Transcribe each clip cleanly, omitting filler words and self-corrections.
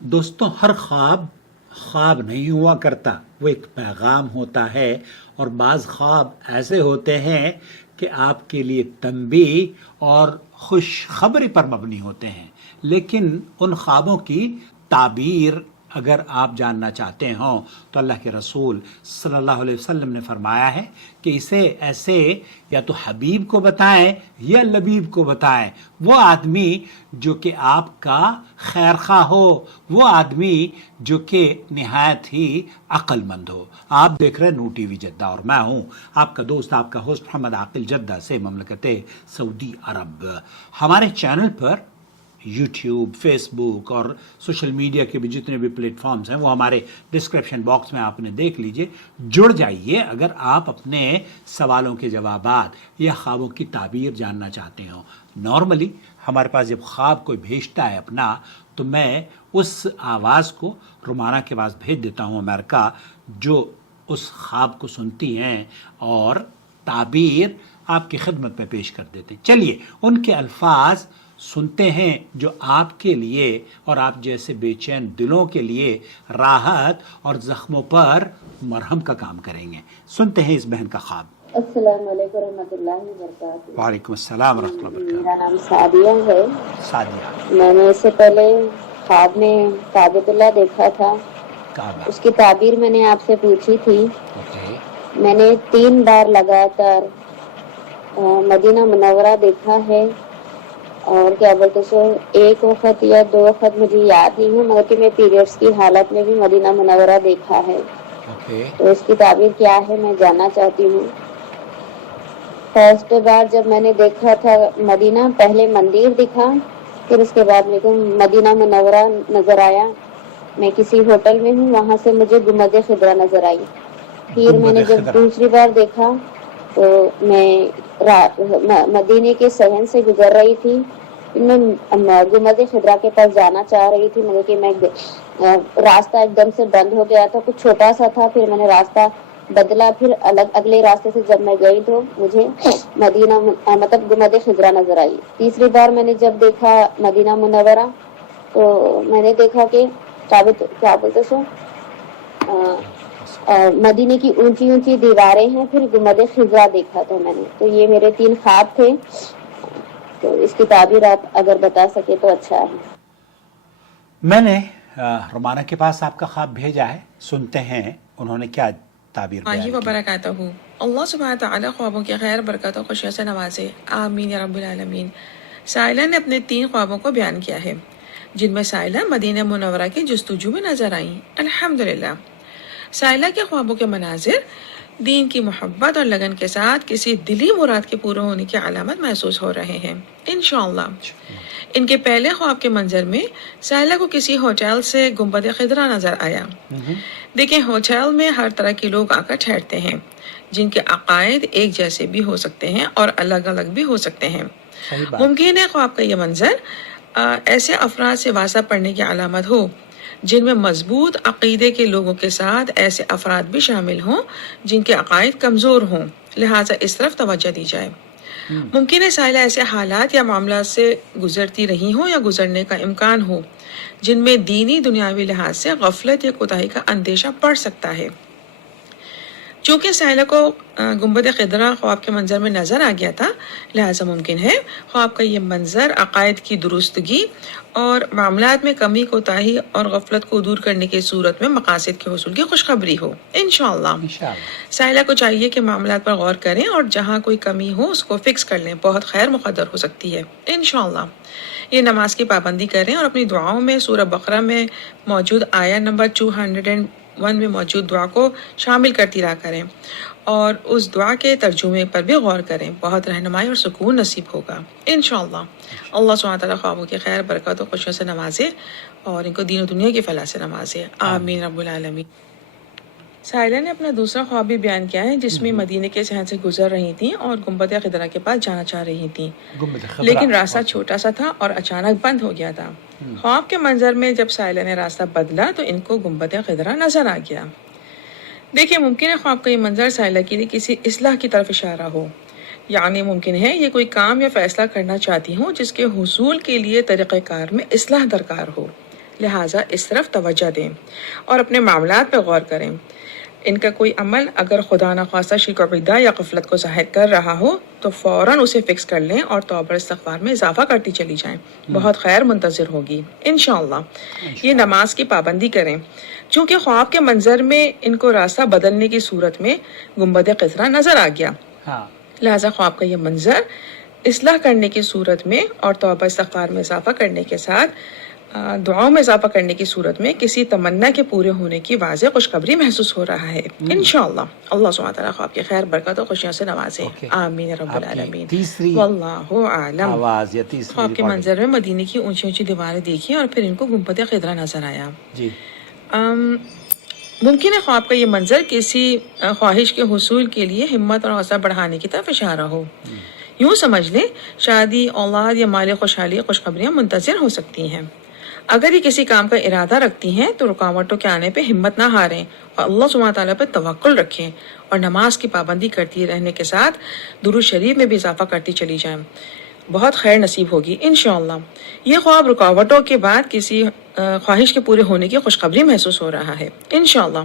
دوستوں، ہر خواب خواب نہیں ہوا کرتا، وہ ایک پیغام ہوتا ہے، اور بعض خواب ایسے ہوتے ہیں کہ آپ کے لیے تنبیہ اور خوشخبری پر مبنی ہوتے ہیں، لیکن ان خوابوں کی تعبیر اگر آپ جاننا چاہتے ہوں تو اللہ کے رسول صلی اللہ علیہ وسلم نے فرمایا ہے کہ اسے ایسے یا تو حبیب کو بتائیں یا لبیب کو بتائیں، وہ آدمی جو کہ آپ کا خیر خواہ ہو، وہ آدمی جو کہ نہایت ہی عقل مند ہو۔ آپ دیکھ رہے ہیں نو ٹی وی جدہ، اور میں ہوں آپ کا دوست، آپ کا ہوسٹ محمد عاقل، جدہ سے، مملکت سعودی عرب۔ ہمارے چینل پر یوٹیوب، فیس بک اور سوشل میڈیا کے بھی جتنے بھی پلیٹ فارمز ہیں وہ ہمارے ڈسکرپشن باکس میں آپ نے دیکھ لیجئے، جڑ جائیے اگر آپ اپنے سوالوں کے جوابات یا خوابوں کی تعبیر جاننا چاہتے ہوں۔ نارملی ہمارے پاس جب خواب کوئی بھیجتا ہے اپنا، تو میں اس آواز کو رومانہ کے پاس بھیج دیتا ہوں امریکہ، جو اس خواب کو سنتی ہیں اور تعبیر آپ کی خدمت میں پیش کر دیتے ہیں۔ چلیے ان کے الفاظ سنتے ہیں جو آپ کے لیے اور آپ جیسے بے چین دلوں کے لیے راحت اور زخموں پر مرہم کا کام کریں گے۔ سنتے ہیں اس بہن کا خواب۔ السلام علیکم ورحمۃ اللہ وبرکاتہ۔ وعلیکم السلام ورحمۃ اللہ وبرکاتہ۔ میرا نام سعدیہ ہے۔ سعدیہ، میں نے اس سے پہلے خواب میں کعبۃ اللہ دیکھا تھا، کعبہ، اس کی تعبیر میں نے آپ سے پوچھی تھی۔ اوکے، میں نے 3 بار لگاتار مدینہ منورہ دیکھا ہے، اور کیا بولتے سو ایک وقت یا 2 وقت مجھے یاد نہیں ہے، مگر کہ میں پیریڈس کی حالت میں بھی مدینہ منورہ دیکھا ہے۔ اوکے، تو اس کی تعبیر کیا ہے میں جاننا چاہتی ہوں۔ فرسٹ بار جب میں نے دیکھا تھا مدینہ، پہلے مندر دکھا، پھر اس کے بعد میرے کو مدینہ منورہ نظر آیا۔ میں کسی ہوٹل میں ہوں، وہاں سے مجھے گنبد خضرا نظر آئی۔ پھر میں نے جب خضرا، دوسری بار دیکھا تو میں مدینے کے صحن سے گزر رہی تھی، میں گنبد خضرا کے پاس جانا چاہ رہی تھی، مگر کہ میں راستہ ایک دم سے بند ہو گیا تھا، کچھ چھوٹا سا تھا، پھر میں نے راستہ بدلا، پھر اگلے راستے سے جب میں گئی تو مجھے مدینہ مطلب گنبد خضرا نظر آئی۔ تیسری بار میں نے جب دیکھا مدینہ منورہ، تو میں نے دیکھا کہ کیا بولتے سو مدینے کی اونچی اونچی دیواریں ہیں، پھر گنبد خضرا دیکھا تھا میں نے۔ تو یہ میرے 3 خواب تھے، تو اس کی تعبیر آپ اگر بتا سکے تو اچھا ہے۔ میں نے رومانہ کے پاس آپ کا خواب بھیجا ہے، سنتے ہیں انہوں نے کیا تعبیر بیان کی۔ وبرکاتہ۔ اللہ سبحانہ تعالیٰ خوابوں کی خیر، برکت اور خوشیوں سے نوازے، آمین یا رب العالمین۔ سائلہ نے اپنے 3 خوابوں کو بیان کیا ہے، جن میں سائلہ مدینہ منورہ کی جستجو میں نظر آئیں۔ الحمدللہ۔ سائلہ کے خوابوں کے مناظر دین کی محبت اور لگن کے ساتھ کسی دلی مراد کے پورے ہونے کی علامت محسوس ہو رہے ہیں انشاءاللہ۔ ان کے پہلے خواب کے منظر میں سائلہ کو کسی ہوٹل سے گنبد خضرا نظر آیا۔ دیکھیں، ہوٹل میں ہر طرح کے لوگ آ کر ٹھہرتے ہیں، جن کے عقائد ایک جیسے بھی ہو سکتے ہیں اور الگ الگ بھی ہو سکتے ہیں۔ ممکن ہے خواب کا یہ منظر ایسے افراد سے واسطہ پڑنے کی علامت ہو جن میں مضبوط عقیدے کے لوگوں کے ساتھ ایسے افراد بھی شامل ہوں جن کے عقائد کمزور ہوں، لہٰذا اس طرف توجہ دی جائے۔ ممکن ہے سائلہ ایسے حالات یا معاملات سے گزرتی رہی ہوں یا گزرنے کا امکان ہو جن میں دینی دنیاوی لحاظ سے غفلت یا کوتاہی کا اندیشہ پڑ سکتا ہے۔ چونکہ سائلہ کو گنبد خضرا خواب کے منظر میں نظر آ گیا تھا، لہٰذا ممکن ہے خواب کا یہ منظر عقائد کی درستگی اور معاملات میں کمی، کوتاہی اور غفلت کو دور کرنے کی صورت میں مقاصد کے حصول کی خوشخبری ہو انشاءاللہ۔ سائلہ کو چاہیے کہ معاملات پر غور کریں اور جہاں کوئی کمی ہو اس کو فکس کر لیں، بہت خیر مقدر ہو سکتی ہے انشاءاللہ۔ یہ نماز کی پابندی کریں اور اپنی دعاؤں میں سورہ بقرہ میں موجود آیت نمبر 201 میں موجود دعا کو شامل کرتی رہا کریں، اور اس دعا کے ترجمے پر بھی غور کریں، بہت رہنمائی اور سکون نصیب ہوگا انشاءاللہ۔ اللہ سبحانہ تعالیٰ خوابوں کی خیر، برکت و خوشیوں سے نوازے اور ان کو دین و دنیا کی فلاح سے نوازے، آمین رب العالمین۔ سائلہ نے اپنا دوسرا خواب بھی بیان کیا ہے، جس میں مدینے کے صحن سے گزر رہی تھیں اور گنبد خضرا کے پاس جانا چاہ رہی تھیں، لیکن راستہ چھوٹا سا تھا اور اچانک بند ہو گیا تھا۔ خواب کے منظر میں جب سائلہ نے راستہ بدلا تو ان کو گنبد خضرا نظر آ گیا۔ دیکھیں، ممکن ہے خواب کا یہ منظر سائلہ کے لیے کسی اصلاح کی طرف اشارہ ہو، یعنی ممکن ہے یہ کوئی کام یا فیصلہ کرنا چاہتی ہوں جس کے حصول کے لیے طریقہ کار میں اصلاح درکار ہو، لہٰذا اس طرف توجہ دیں اور اپنے معاملات پہ غور کریں۔ ان کا کوئی عمل اگر خدا نخواستہ شرک و بدعت یا غفلت کو ظاہر کر رہا ہو تو فوراً اسے فکس کر لیں اور توبہ استغفار میں اضافہ کرتی چلی جائیں، بہت خیر منتظر ہوگی انشاءاللہ۔ یہ نماز کی پابندی کریں۔ چونکہ خواب کے منظر میں ان کو راستہ بدلنے کی صورت میں گنبد خضرا نظر آ گیا، لہٰذا خواب کا یہ منظر اصلاح کرنے کی صورت میں اور توبہ استغفار میں اضافہ کرنے کے ساتھ دعاؤں میں اضافہ کرنے کی صورت میں کسی تمنا کے پورے ہونے کی واضح خوشخبری محسوس ہو رہا ہے انشاءاللہ۔ اللہ سبحانہ تعالیٰ خواب کی خیر برکت اور خوشیوں سے نوازے، آمین رب العالمین۔ تیسری واللہ اعلم۔ آواز یا تیسری خواب کے منظر میں مدینے کی اونچی اونچی دیواریں دیکھی اور پھر ان کو گنبد خضرا نظر آیا۔ جی ممکن ہے خواب کا یہ منظر کسی خواہش کے حصول کے لیے ہمت اور حوصلہ بڑھانے کی طرف اشارہ ہو۔ یوں سمجھ لیں شادی، اولاد یا مالی خوشحالی خوشخبریاں منتظر ہو سکتی ہیں۔ اگر یہ کسی کام کا ارادہ رکھتی ہیں تو رکاوٹوں کے آنے پہ ہمت نہ ہاریں اور اللہ سبحانہ تعالیٰ پہ توکل رکھیں اور نماز کی پابندی کرتی رہنے کے ساتھ درود شریف میں بھی اضافہ کرتی چلی جائیں، بہت خیر نصیب ہوگی انشاءاللہ۔ یہ خواب رکاوٹوں کے بعد کسی خواہش کے پورے ہونے کی خوشخبری محسوس ہو رہا ہے انشاءاللہ۔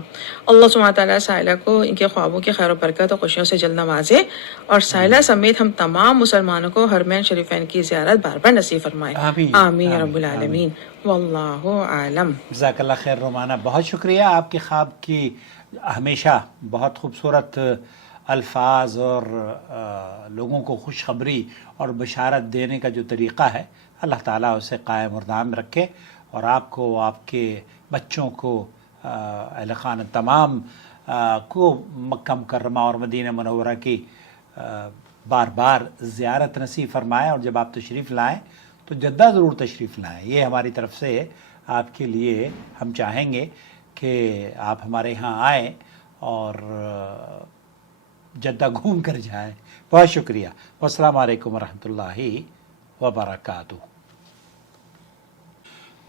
اللہ سبحانہ تعالیٰ سائلہ کو ان کے خوابوں کی خیر و برکت اور خوشیوں سے جلد نوازے اور سائلہ سمیت ہم تمام مسلمانوں کو حرمین شریفین کی زیارت بار بار نصیب فرمائے، آمین یا رب العالمین۔ واللہ اعلم۔ جزاک اللہ خیر رومانہ، بہت شکریہ۔ آپ کے خواب کی ہمیشہ بہت خوبصورت الفاظ اور لوگوں کو خوشخبری اور بشارت دینے کا جو طریقہ ہے، اللہ تعالیٰ اسے قائم اور دائم رکھے اور آپ کو، آپ کے بچوں کو، اہل خانہ تمام کو مکہ مکرمہ اور مدینہ منورہ کی بار بار زیارت نصیب فرمائے، اور جب آپ تشریف لائیں تو جدہ ضرور تشریف لائیں۔ یہ ہماری طرف سے آپ کے لیے ہم چاہیں گے کہ آپ ہمارے یہاں آئیں اور جدہ گھوم کر جائیں۔ بہت شکریہ۔ والسلام علیکم ورحمۃ اللہ وبرکاتہ۔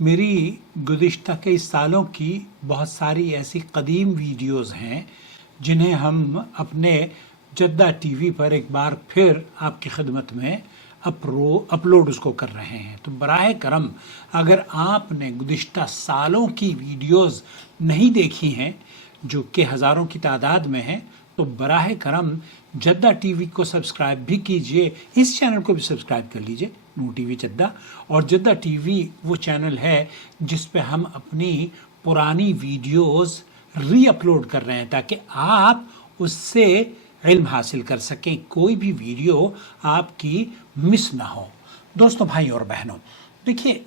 میری گزشتہ کئی سالوں کی بہت ساری ایسی قدیم ویڈیوز ہیں جنہیں ہم اپنے جدہ ٹی وی پر ایک بار پھر آپ کی خدمت میں اپلوڈ اس کو کر رہے ہیں، تو براہ کرم اگر آپ نے گزشتہ سالوں کی ویڈیوز نہیں دیکھی ہیں جو کہ ہزاروں کی تعداد میں ہیں، تو براہ کرم جدہ ٹی وی کو سبسکرائب بھی کیجئے، اس چینل کو بھی سبسکرائب کر لیجئے، نور ٹی وی جدہ۔ اور جدہ ٹی وی وہ چینل ہے جس پہ ہم اپنی پرانی ویڈیوز ری اپلوڈ کر رہے ہیں تاکہ آپ اس سے علم حاصل کر سکیں، کوئی بھی ویڈیو آپ کی مس نہ ہو۔ دوستوں، بھائی اور بہنوں، دیکھیے